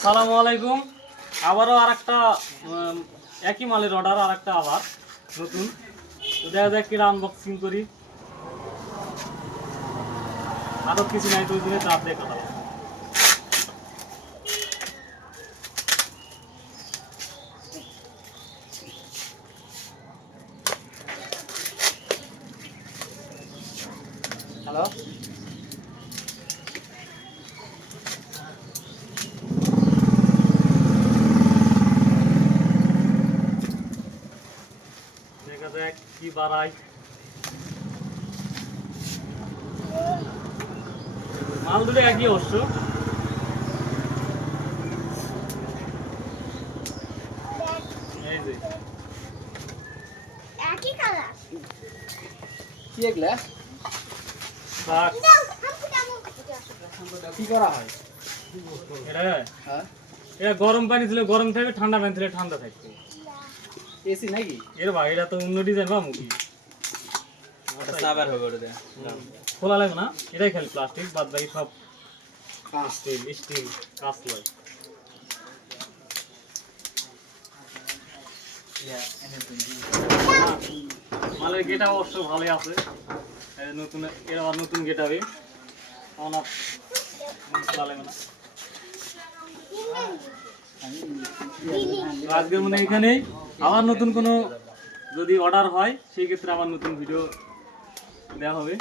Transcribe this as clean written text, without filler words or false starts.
আসসালামু আলাইকুম। আবারও আরেকটা একই মালের অর্ডার, আরেকটা আবার নতুন। তো দেখা যাক কিরা আনবক্সিং করি। আরো কিছু নাই তো ওই জন্য চাপ দিয়ে কথা বলবো। হ্যালো, দেখা যাক কি বাড়াই। মাল দুটো একই অবশ্য। এই যে একই কালার। কি এগুলা? শাক। কি করা হয়? এটা হ্যাঁ, এটা গরম পানি দিলে গরম থাকবে, ঠান্ডা পানি দিলে ঠান্ডা থাকবে। এসি নাকি? এর ভাই এটা তো অন্য ডিজাইন বা মুখি সাবার হবে ওটা। খোলা লাগবে না, এটাই খালি প্লাস্টিক, বাদ বাকি সব স্টিল স্টিল কাঁচ লয়। মালের গেটা অবশ্য ভালোই আছে। এই যে নতুন, এর আবার নতুন গেট হবে, আমার খোলা লাগবে না। তো আজকের মানে এখানেই, আবার নতুন কোনো যদি অর্ডার হয় সেই ক্ষেত্রে আবার নতুন ভিডিও দেওয়া হবে।